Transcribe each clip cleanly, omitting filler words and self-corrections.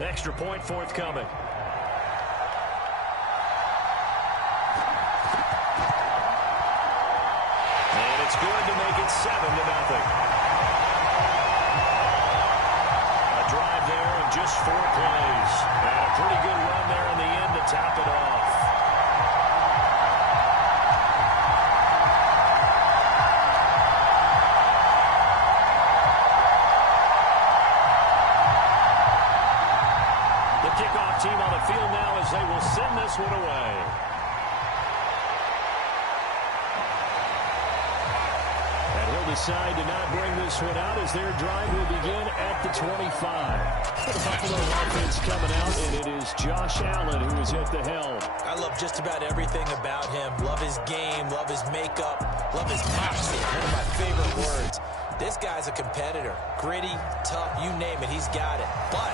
Extra point forthcoming. And it's good to make it 7-0. A drive there in just 4 plays. And a pretty good run there in the end to top it off. Kickoff team on the field now as they will send this one away. And he'll decide to not bring this one out as their drive will begin at the 25. The Buffalo offense coming out, and it is Josh Allen who is at the helm. I love just about everything about him. Love his game, love his makeup, love his moxie. One of my favorite words. This guy's a competitor. Gritty, tough, you name it, he's got it. But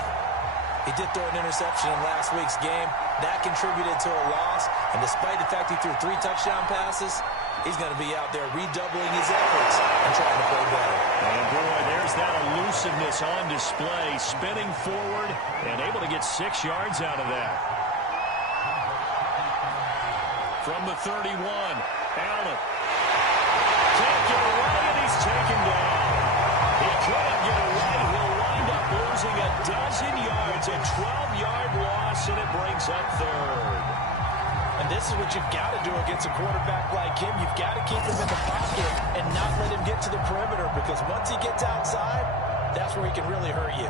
he did throw an interception in last week's game. That contributed to a loss. And despite the fact he threw 3 touchdown passes, he's going to be out there redoubling his efforts and trying to play better. And boy, there's that elusiveness on display, spinning forward and able to get 6 yards out of that. From the 31, Allen. Can't get away, and he's taken down. He couldn't get away. He'll wind up losing a dozen yards, a 12-yard loss, and it brings up 3rd. And this is what you've got to do against a quarterback like him. You've got to keep him in the pocket and not let him get to the perimeter, because once he gets outside, that's where he can really hurt you.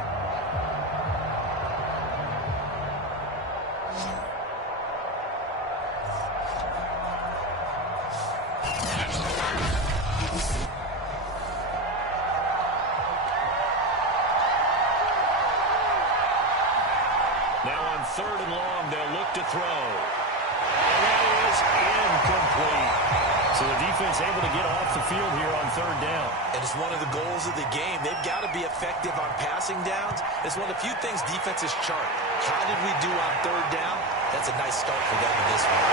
Now on 3rd and long, they'll look to throw. And that is incomplete. So the defense able to get off the field here on 3rd down. And it's one of the goals of the game. They've got to be effective on passing downs. It's one of the few things defenses chart. How did we do on 3rd down? That's a nice start for them in this one.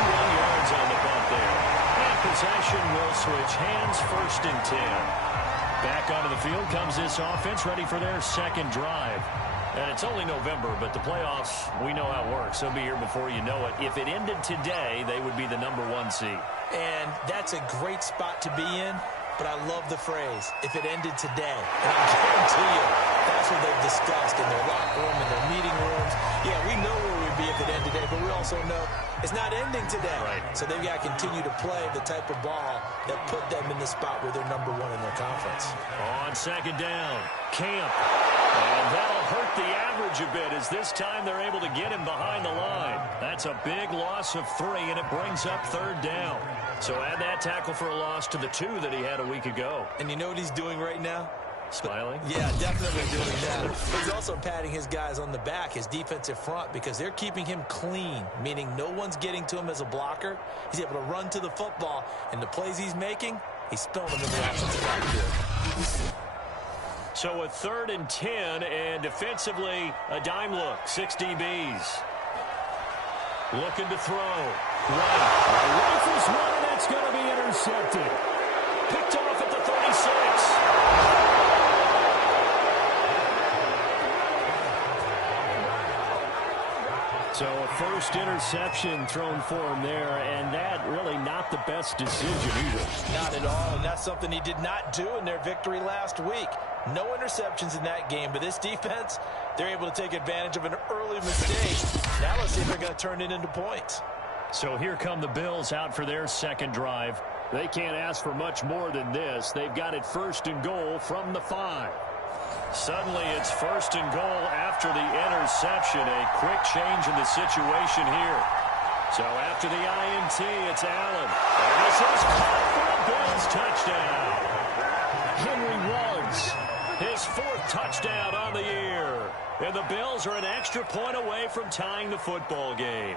51 yards on the bump there. And possession will switch hands, 1st and 10. Back onto the field comes this offense, ready for their 2nd drive. And it's only November, but the playoffs, we know how it works. They'll be here before you know it. If it ended today, they would be the #1 seed. And that's a great spot to be in, but I love the phrase, if it ended today. And I guarantee you, that's what they've discussed in their locker room, in their meeting rooms. Yeah, we know where we'd be if it ended today, but we also know it's not ending today. Right. So they've got to continue to play the type of ball that put them in the spot where they're #1 in their conference. On 2nd down, Camp. And that'll hurt the average a bit as this time they're able to get him behind the line. That's a big loss of 3, and it brings up 3rd down. So add that tackle for a loss to the 2 that he had a week ago. And you know what he's doing right now? Smiling? Yeah, definitely doing that. He's also patting his guys on the back, his defensive front, because they're keeping him clean, meaning no one's getting to him as a blocker. He's able to run to the football, and the plays he's making, he's spilling them in the offensive backfield. So a 3rd and 10, and defensively, a dime look, 6 DBs. Looking to throw. Rifles one, and it's going to be intercepted. Picked off at the 36. So a 1st interception thrown for him there, and that really not the best decision either. Not at all, and that's something he did not do in their victory last week. No interceptions in that game, but this defense, they're able to take advantage of an early mistake. Now let's see if they're going to turn it into points. So here come the Bills out for their 2nd drive. They can't ask for much more than this. They've got it 1st and goal from the 5. Suddenly it's 1st and goal after the interception. A quick change in the situation here. So after the INT, it's Allen. And this is caught for a Bills touchdown. Henry Ruggs, his 4th touchdown on the year. And the Bills are an extra point away from tying the football game.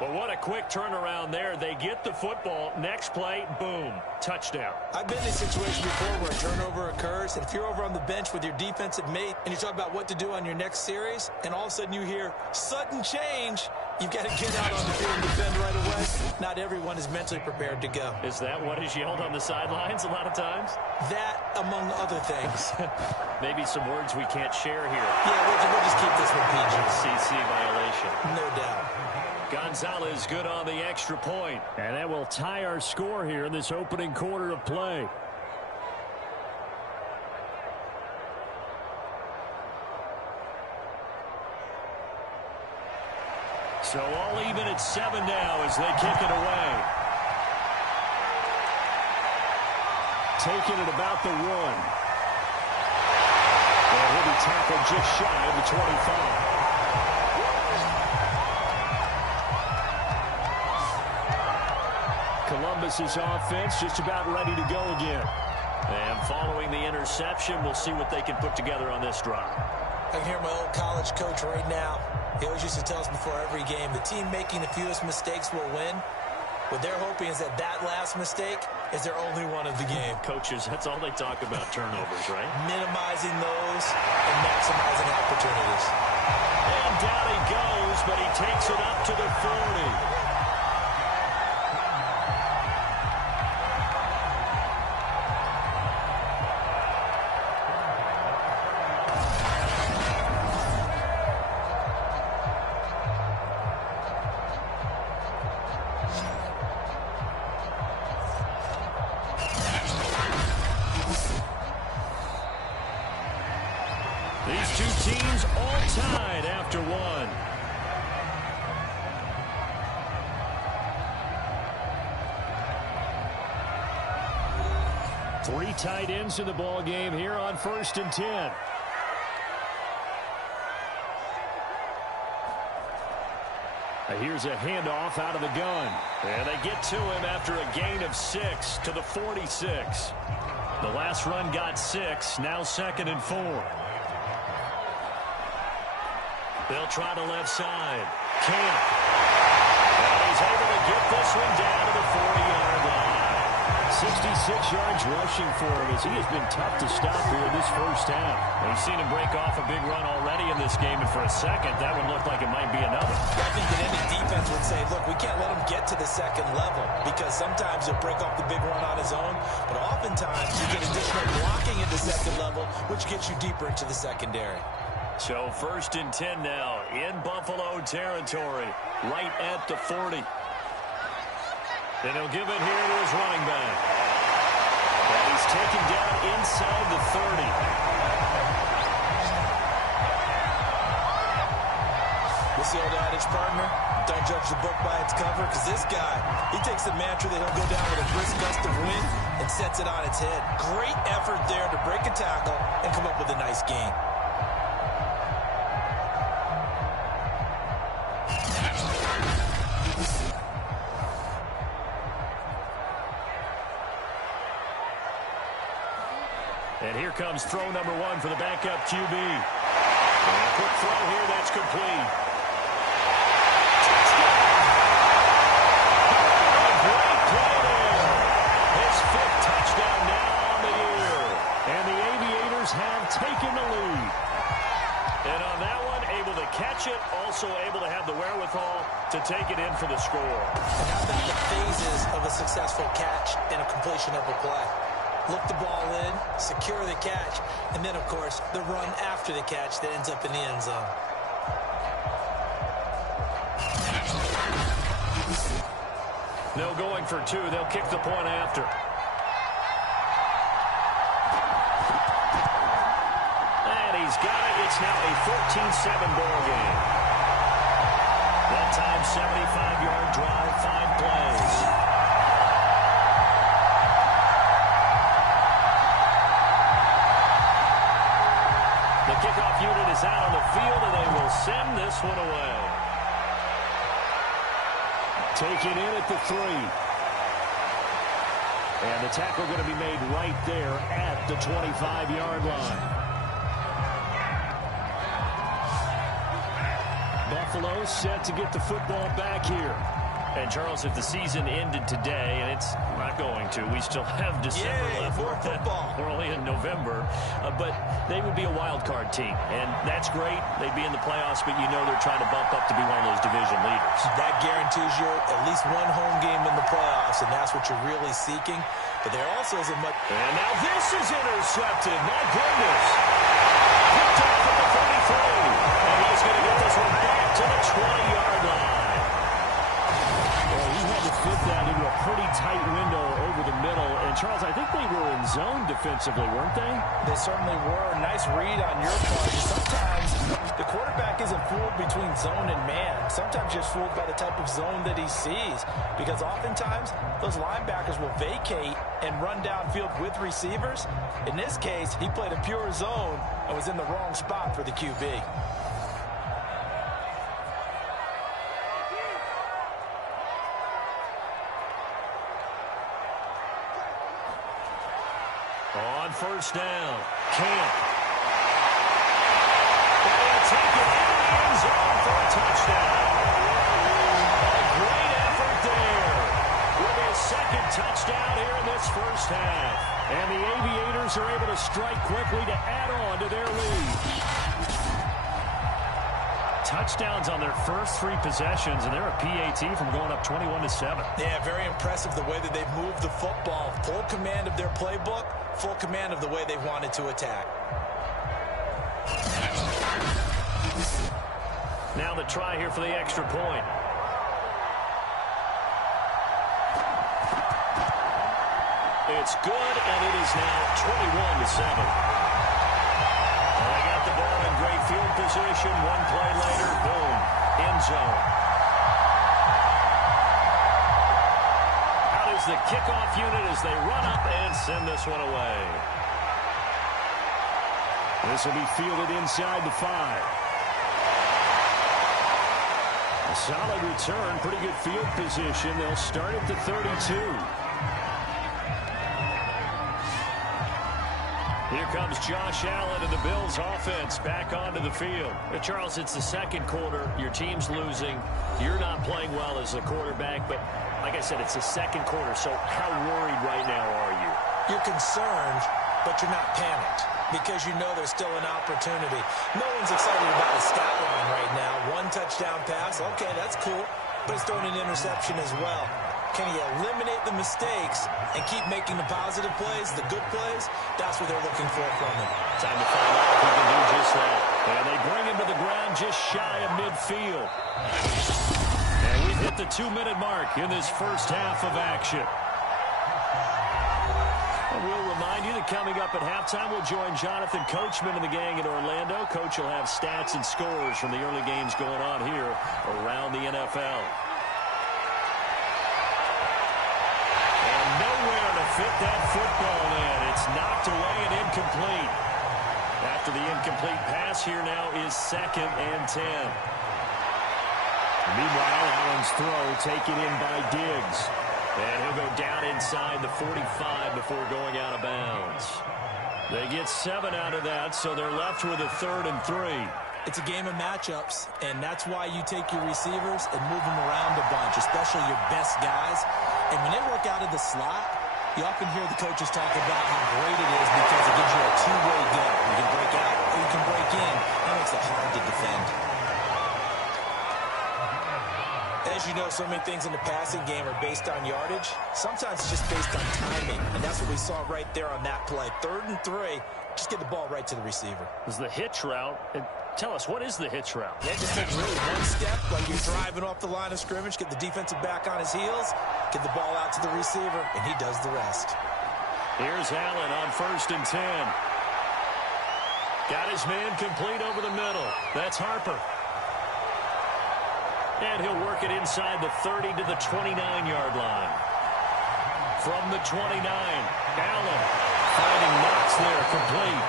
Well, what a quick turnaround there. They get the football. Next play, boom, touchdown. I've been in a situation before where a turnover occurs, and if you're over on the bench with your defensive mate and you're talking about what to do on your next series, and all of a sudden you hear sudden change, you've got to get out on the field and defend right away. Not everyone is mentally prepared to go. Is that what is yelled on the sidelines a lot of times? That, among other things. Maybe some words we can't share here. Yeah, we'll just keep this one PG. CC violation. No doubt. Gonzalez good on the extra point. And that will tie our score here in this opening quarter of play. So all even at 7 now as they kick it away. Taking it about the 1. And he'll be tackled just shy of the 25. Columbus's offense just about ready to go again. And following the interception, we'll see what they can put together on this drive. I can hear my old college coach right now. He always used to tell us before every game, the team making the fewest mistakes will win. What they're hoping is that that last mistake is their only one of the game. Coaches, that's all they talk about, turnovers, right? Minimizing those and maximizing opportunities. And down he goes, but he takes it up to the 40. These two teams all tied after 1. Three tight ends in the ball game here on 1st and 10. Here's a handoff out of the gun. And they get to him after a gain of 6 to the 46. The last run got 6, now 2nd and 4. They'll try the left side. Camp. And he's able to get this one down to the 40-yard line. 66 yards rushing for him as he has been tough to stop here this first half. We've seen him break off a big run already in this game, and for a second, that would look like it might be another. I think that any defense would say, look, we can't let him get to the second level because sometimes he'll break off the big run on his own, but oftentimes you get additional blocking at the second level, which gets you deeper into the secondary. So 1st and 10 now in Buffalo territory, right at the 40. And he'll give it here to his running back. And he's taken down inside the 30. What's the old adage, partner? Don't judge the book by its cover, because this guy, he takes the mantra that he'll go down with a brisk gust of wind and sets it on its head. Great effort there to break a tackle and come up with a nice gain. And here comes throw number 1 for the backup QB. And a quick throw here, that's complete. Touchdown! A great play there. His 5th touchdown now on the year. And the Aviators have taken the lead. And on that one, able to catch it, also able to have the wherewithal to take it in for the score. And how about the phases of a successful catch and a completion of a play? Look the ball in, secure the catch, and then, of course, the run after the catch that ends up in the end zone. No going for 2. They'll kick the point after. And he's got it. It's now a 14-7 ball game. That time, 75-yard drive, 5 plays. The kickoff unit is out on the field, and they will send this one away. Taken in at the 3. And the tackle going to be made right there at the 25-yard line. Buffalo set to get the football back here. And, Charles, if the season ended today, and it's not going to, we still have December left. More football. We're only in November. But they would be a wild card team. And that's great. They'd be in the playoffs, but you know they're trying to bump up to be one of those division leaders. That guarantees you at least one home game in the playoffs, and that's what you're really seeking. But there also isn't much. And now this is intercepted. My goodness. Picked off at the 33. And he's going to get this one back to the 20-yard line. He had to fit that into a pretty tight window over the middle. And, Charles, I think they were in zone defensively, weren't they? They certainly were. Nice read on your part. Sometimes the quarterback isn't fooled between zone and man. Sometimes just fooled by the type of zone that he sees. Because oftentimes those linebackers will vacate and run downfield with receivers. In this case, he played a pure zone and was in the wrong spot for the QB. On first down, Camp. They'll take it in the end zone for a touchdown. A great effort there. Will be a second touchdown here in this first half. And the Aviators are able to strike quickly to add on to their lead. Touchdowns on their first 3 possessions, and they're a PAT from going up 21-7. Yeah, very impressive the way that they've moved the football. Full command of their playbook, full command of the way they wanted to attack. Now the try here for the extra point. It's good, and it is now 21-7. They got the ball in great field position. One play later, boom, end zone. Out is the kickoff unit as they run up and send this one away. This will be fielded inside the 5. A solid return, pretty good field position. They'll start at the 32. Here comes Josh Allen and the Bills offense back onto the field. Charles, it's the second quarter. Your team's losing. You're not playing well as a quarterback, but like I said, it's the second quarter, so how worried right now are you? You're concerned, but you're not panicked because you know there's still an opportunity. No one's excited about a stat line right now. 1 touchdown pass, okay, that's cool, but it's throwing an interception as well. Can he eliminate the mistakes and keep making the positive plays, the good plays? That's what they're looking for from him. Time to find out if he can do just that. And they bring him to the ground just shy of midfield. And we've hit the 2-minute mark in this first half of action. And we'll remind you that coming up at halftime, we'll join Jonathan Coachman and the gang in Orlando. Coach will have stats and scores from the early games going on here around the NFL. Nowhere to fit that football in. It's knocked away and incomplete. After the incomplete pass, here now is 2nd and 10. Meanwhile, Allen's throw taken in by Diggs. And he'll go down inside the 45 before going out of bounds. They get 7 out of that, so they're left with a 3rd and 3. It's a game of matchups, and that's why you take your receivers and move them around a bunch, especially your best guys. And when they work out of the slot, you often hear the coaches talk about how great it is because it gives you a two-way go. You can break out or you can break in. That makes it hard to defend. As you know, so many things in the passing game are based on yardage. Sometimes it's just based on timing, and that's what we saw right there on that play. 3rd and 3, just get the ball right to the receiver. This is the hitch route. And tell us, what is the hitch route? Yeah, just take really one step, like you're driving off the line of scrimmage, get the defensive back on his heels, get the ball out to the receiver, and he does the rest. Here's Allen on 1st and 10. Got his man complete over the middle. That's Harper. And he'll work it inside the 30 to the 29-yard line. From the 29, Allen finding Knox there, complete.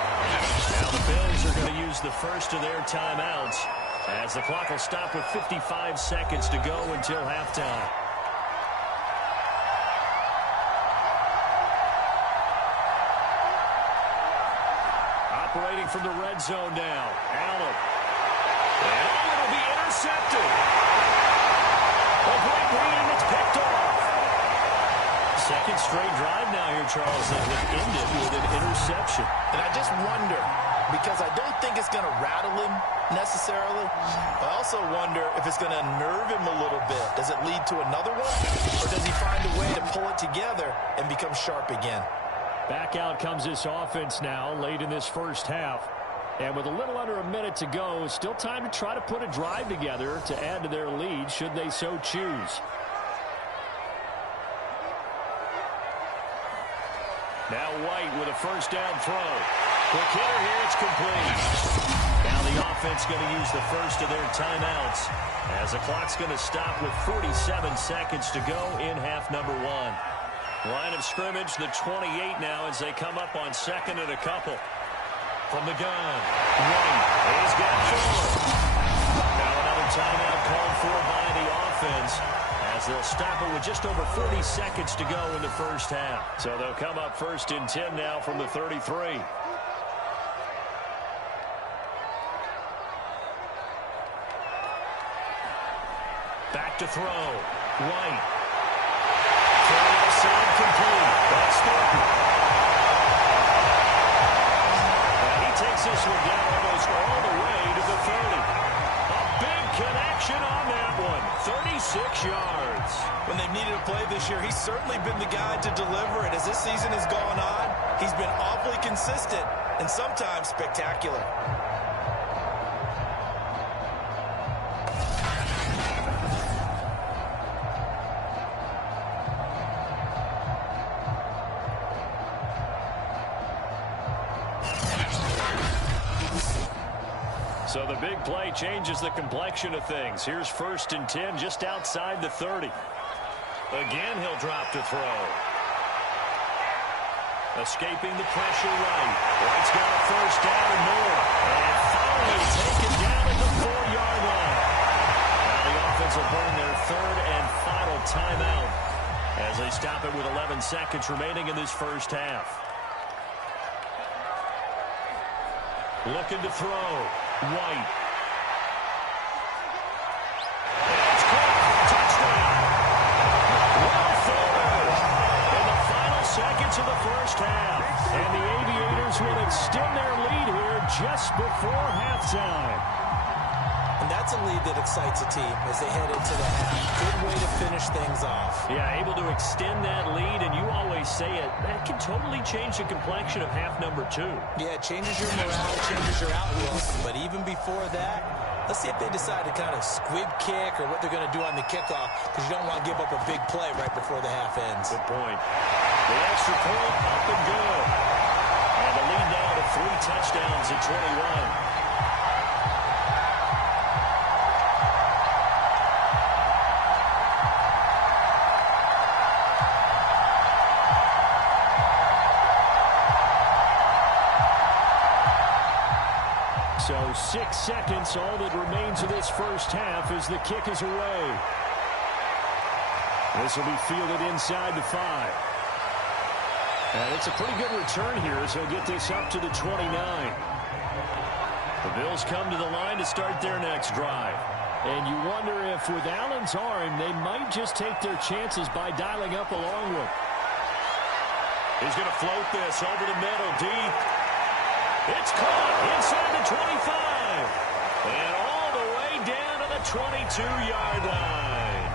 Now the Bills are going to use the first of their timeouts as the clock will stop with 55 seconds to go until halftime. Operating from the red zone now, Allen. And it'll be intercepted. A great read, and it's picked off. Second straight drive now here, Charles, that have ended with an interception. And I just wonder, because I don't think it's going to rattle him necessarily, I also wonder if it's going to nerve him a little bit. Does it lead to another one? Or does he find a way to pull it together and become sharp again? Back out comes this offense now late in this first half. And with a little under a minute to go, still time to try to put a drive together to add to their lead should they so choose. Now White with a first down throw. Quick hitter here, it's complete. Now the offense going to use the first of their timeouts as the clock's going to stop with 47 seconds to go in half number one. Line of scrimmage, the 28 now as they come up on second and a couple. From the gun, White has got four. Now another timeout called for by the offense as they'll stop it with just over 40 seconds to go in the first half. So they'll come up first and 10 now from the 33. Back to throw. White. Throw outside complete. That's Thornton. And he takes this one down almost all the way to the 30. A big connection on that one. 36 yards. When they've needed a play this year, he's certainly been the guy to deliver it. As this season has gone on, he's been awfully consistent and sometimes spectacular. So the big play changes the complexion of things. Here's first and 10 just outside the 30. Again, he'll drop to throw. Escaping the pressure right. White's got a first down and more. And finally taken down at the 4-yard line. Now the offense will burn their third and final timeout as they stop it with 11 seconds remaining in this first half. Looking to throw. White. It's caught. Touchdown. Well forward in the final seconds of the first half. And the Aviators will extend their lead here just before halftime. And that's a lead that excites a team as they head into the half. Good way to finish things off. Yeah, able to extend that lead, and you always say it, that can totally change the complexion of half number two. Yeah, it changes your morale, changes your outlook. But even before that, let's see if they decide to kind of squib kick or what they're going to do on the kickoff, because you don't want to give up a big play right before the half ends. Good point. The extra point up and good. And the lead now to 3 touchdowns at 21. So 6 seconds, all that remains of this first half as the kick is away. This will be fielded inside the 5. And it's a pretty good return here as he'll get this up to the 29. The Bills come to the line to start their next drive. And you wonder if with Allen's arm, they might just take their chances by dialing up a long one. He's going to float this over the middle, deep. It's caught inside the 25. And all the way down to the 22-yard line.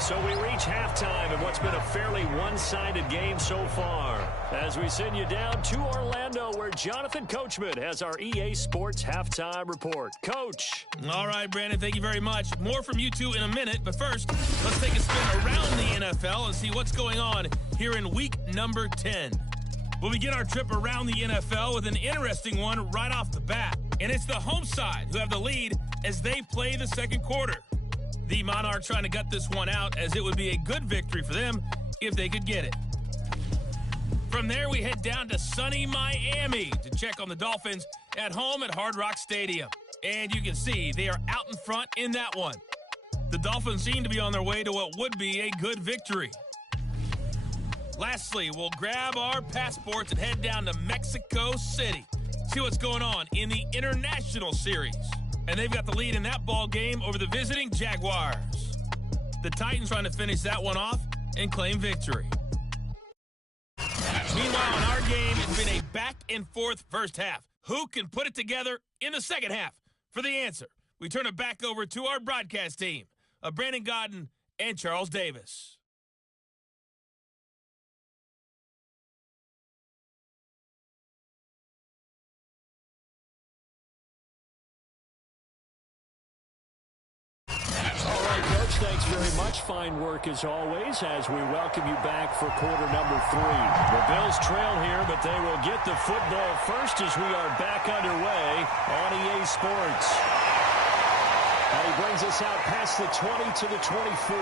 So we reach halftime in what's been a fairly one-sided game so far. As we send you down to Orlando, where Jonathan Coachman has our EA Sports Halftime Report. Coach. All right, Brandon, thank you very much. More from you two in a minute, but first, let's take a spin around the NFL and see what's going on here in week number 10. We'll begin our trip around the NFL with an interesting one right off the bat. And it's the home side who have the lead as they play the second quarter. The Monarchs trying to gut this one out, as it would be a good victory for them if they could get it. From there, we head down to sunny Miami to check on the Dolphins at home at Hard Rock Stadium. And you can see they are out in front in that one. The Dolphins seem to be on their way to what would be a good victory. Lastly, we'll grab our passports and head down to Mexico City. See what's going on in the International Series. And they've got the lead in that ball game over the visiting Jaguars. The Titans trying to finish that one off and claim victory. Meanwhile, in our game, it's been a back-and-forth first half. Who can put it together in the second half? For the answer, we turn it back over to our broadcast team of Brandon Godden and Charles Davis. Thanks very much. Fine work as always as we welcome you back for quarter number 3. The Bills trail here, but they will get the football first as we are back underway on EA Sports. And he brings us out past the 20 to the 24.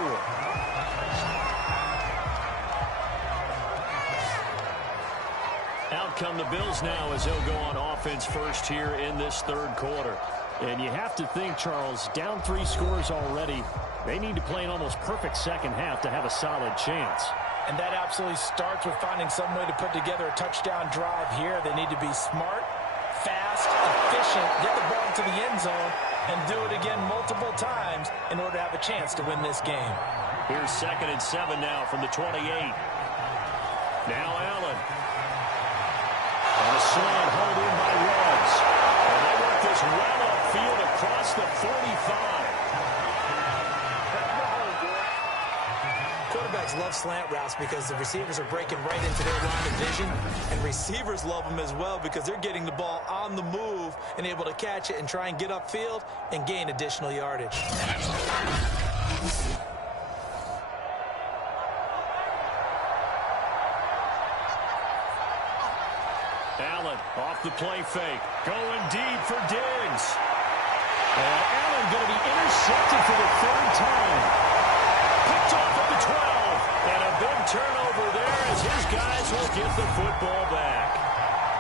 Out come the Bills now as they'll go on offense first here in this third quarter. And you have to think, Charles, down 3 scores already. They need to play an almost perfect second half to have a solid chance. And that absolutely starts with finding some way to put together a touchdown drive here. They need to be smart, fast, efficient, get the ball to the end zone, and do it again multiple times in order to have a chance to win this game. Here's 2nd and 7 now from the 28. Now Allen. And a slant hauled in by Ruggs. And they work this well upfield across the 45. Quarterbacks love slant routes because the receivers are breaking right into their line of vision, and receivers love them as well because they're getting the ball on the move and able to catch it and try and get upfield and gain additional yardage. Allen off the play fake, going deep for Diggs. And Allen going to be intercepted for the 3rd time. Picked off at the 12. And a big turnover there as his guys will get the football back.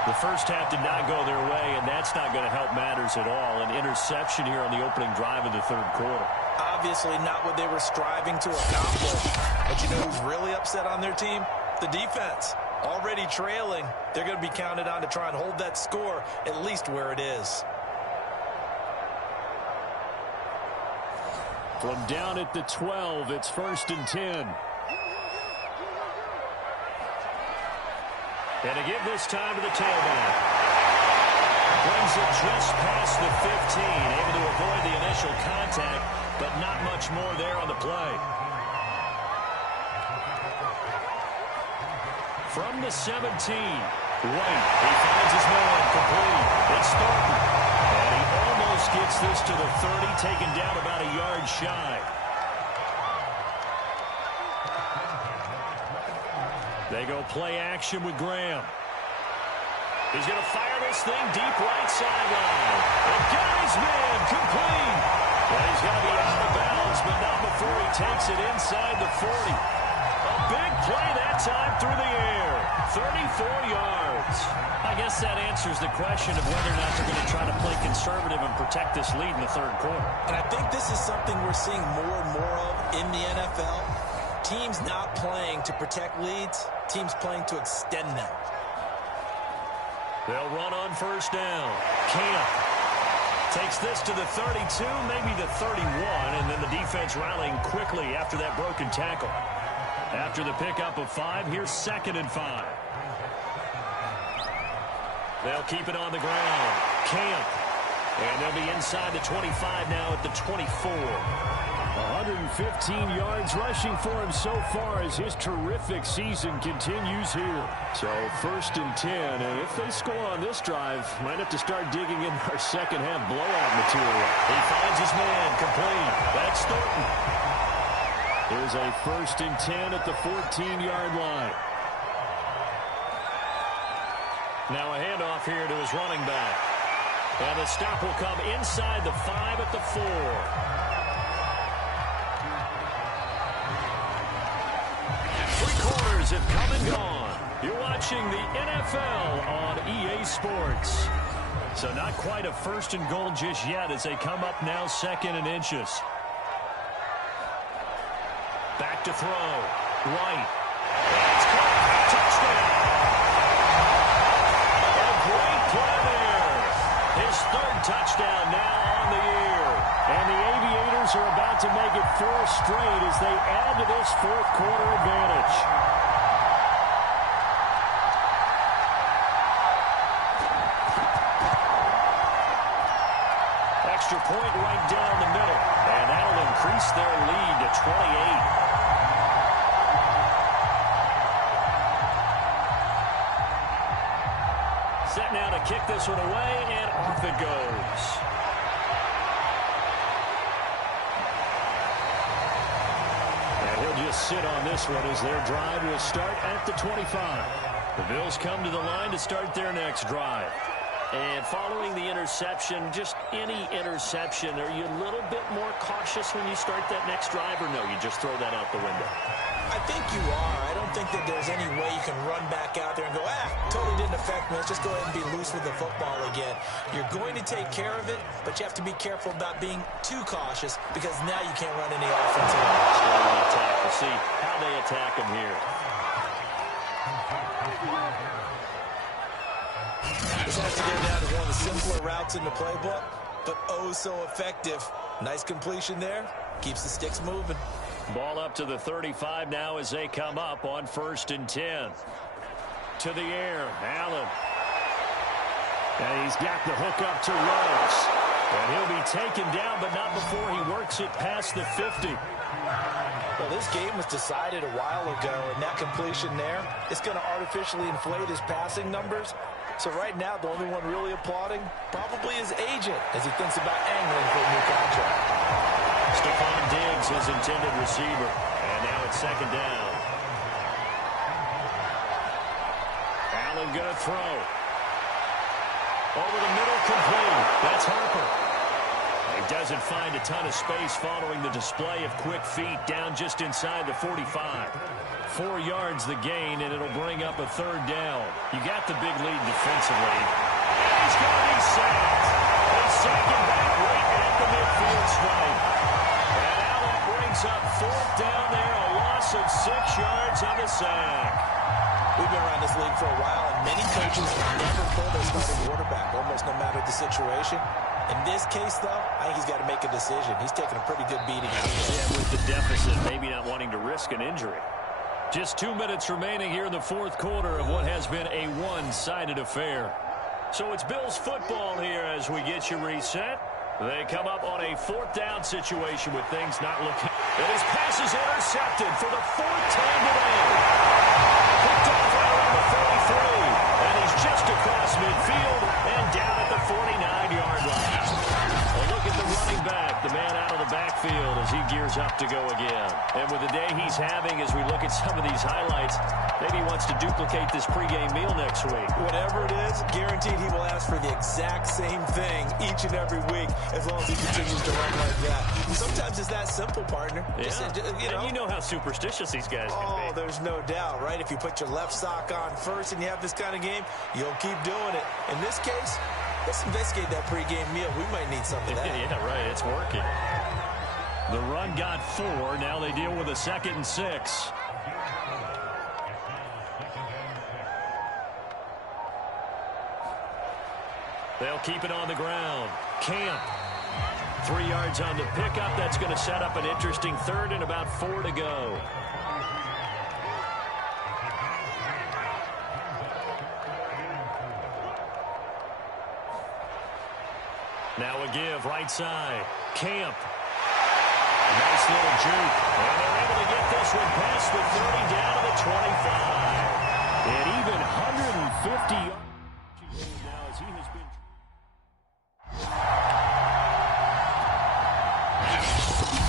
The first half did not go their way, and that's not going to help matters at all. An interception here on the opening drive of the third quarter. Obviously not what they were striving to accomplish. But you know who's really upset on their team? The defense. Already trailing. They're going to be counted on to try and hold that score at least where it is. From down at the 12, it's 1st and 10. And to give this time to the tailback. Brings it just past the 15. Able to avoid the initial contact, but not much more there on the play. From the 17, White. He finds his man complete. It's Thornton. And he almost gets this to the 30, taken down about a yard shy. They go play action with Graham. He's going to fire this thing deep right sideline. And got his man complete. And he's going to be out of bounds, but not before he takes it inside the 40. A big play that time through the air. 34 yards. I guess that answers the question of whether or not they're going to try to play conservative and protect this lead in the third quarter. And I think this is something we're seeing more and more of in the NFL. Teams not playing to protect leads, teams playing to extend them. They'll run on first down. Camp takes this to the 32, maybe the 31, and then the defense rallying quickly after that broken tackle. After the pickup of 5, here's 2nd and 5. They'll keep it on the ground. Camp. And they'll be inside the 25 now at the 24. 115 yards rushing for him so far as his terrific season continues here. So 1st and 10, and if they score on this drive, might have to start digging in our second half blowout material. He finds his man complete. That's Thornton. Here's a 1st and 10 at the 14-yard line. Now a handoff here to his running back. And the stop will come inside the 5 at the 4. Have come and gone. You're watching the NFL on EA Sports. So not quite a 1st and goal just yet as they come up now 2nd and inches. Back to throw. White. It's caught. Touchdown. A great play there. His 3rd touchdown now on the year. to make it 4 straight as they add to this fourth quarter advantage. Extra point right down the middle, and that'll increase their lead to 28. Set now to kick this one away, and off it goes. And he'll just sit on this one as their drive will start at the 25. The Bills come to the line to start their next drive. And following the interception, just any interception, are you a little bit more cautious when you start that next drive, or no, you just throw that out the window? I think you are. I don't think that there's any way you can run back out there and go, totally didn't affect me. Let's just go ahead and be loose with the football again. You're going to take care of it, but you have to be careful about being too cautious because now you can't run any offensive attack. We'll see how they attack him here. This has to go down to one of the simpler routes in the playbook, but oh so effective. Nice completion there. Keeps the sticks moving. Ball up to the 35 now as they come up on 1st and 10. To the air, Allen. And he's got the hook up to Rose. And he'll be taken down, but not before he works it past the 50. Well, this game was decided a while ago, and that completion there, it's going to artificially inflate his passing numbers. So right now, the only one really applauding probably his agent as he thinks about angling for a new contract. Stephon Diggs, his intended receiver. And now it's 2nd down. Allen going to throw. Over the middle, complete. That's Harper. He doesn't find a ton of space following the display of quick feet down just inside the 45. 4 yards the gain, and it'll bring up a 3rd down. You got the big lead defensively. And he's going to be sacked. They sack him back right at the midfield stripe. And Allen brings up 4th down there, a loss of 6 yards on the sack. We've been around this league for a while, and many coaches never pull their starting quarterback, almost no matter the situation. In this case, though, I think he's got to make a decision. He's taking a pretty good beating out there. Yeah, with the deficit, maybe not wanting to risk an injury. Just 2 minutes remaining here in the fourth quarter of what has been a one-sided affair. So it's Bills football here as we get you reset. They come up on a 4th down situation with things not looking. And his pass is intercepted for the 4th time today. Picked off right around the 43. And he's just across midfield and down at the 49-yard line. A look at the running back, the man out of the backfield as he gears up to go again. And with the day he's having as we look at some of these highlights, maybe he wants to duplicate this pregame meal next week. Whatever it is, guaranteed he will ask for the exact same thing each and every week as long as he continues to run like that. Sometimes it's that simple, partner. Yeah. And you know how superstitious these guys can be. Oh, there's no doubt, right? If you put your left sock on first and you have this kind of game, you'll keep doing it. In this case, let's investigate that pregame meal. We might need some of that. Yeah, right. It's working. The run got 4. Now they deal with a 2nd and 6. They'll keep it on the ground. Camp. 3 yards on the pickup. That's going to set up an interesting 3rd and about 4 to go. Now a give right side. Camp. Nice little juke. And they're able to get this one past the 30 down to the 25. And even 150 yards. Now as he has been.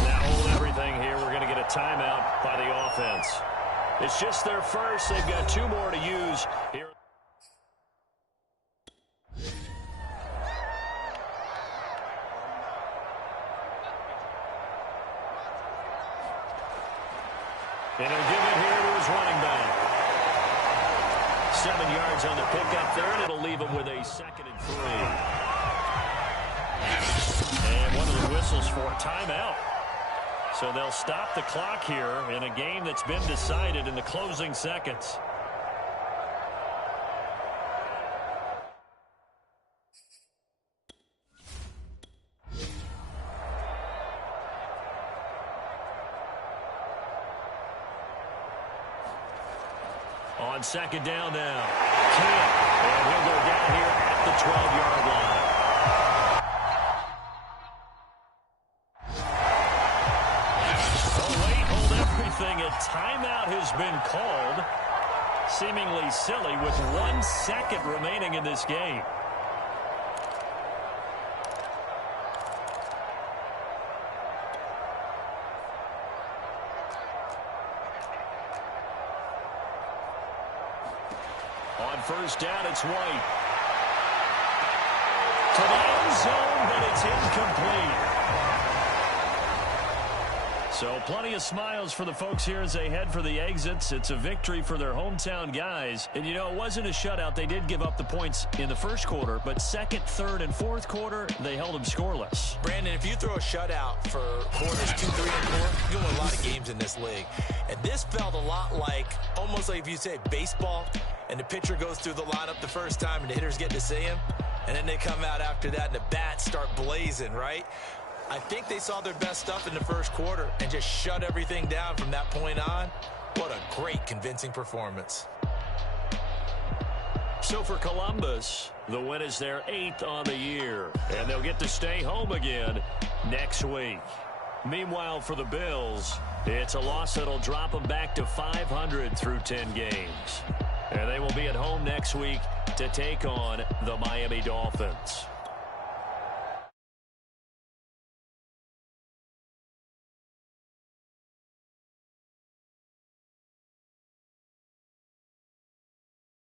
Now hold everything here. We're going to get a timeout by the offense. It's just their first. They've got 2 more to use here. And he'll give it here to his running back. 7 yards on the pickup there, and it'll leave him with a 2nd and 3. And one of the whistles for a timeout. So they'll stop the clock here in a game that's been decided in the closing seconds. on second down now. Camp, and he'll go down here at the 12-yard line. A timeout has been called. Seemingly silly with 1 second remaining in this game. On first down, it's White. To the end zone, but it's incomplete. So plenty of smiles for the folks here as they head for the exits. It's a victory for their hometown guys. And, you know, it wasn't a shutout. They did give up the points in the first quarter, but second, third, and fourth quarter, they held them scoreless. Brandon, if you throw a shutout for quarters 2, 3, and 4, you win a lot of games in this league. And this felt a lot like, almost like if you say baseball, and the pitcher goes through the lineup the first time and the hitters get to see him, and then they come out after that and the bats start blazing, right? I think they saw their best stuff in the first quarter and just shut everything down from that point on. What a great, convincing performance. So for Columbus, the win is their 8th on the year, and they'll get to stay home again next week. Meanwhile, for the Bills, it's a loss that'll drop them back to 500 through 10 games. And they will be at home next week to take on the Miami Dolphins.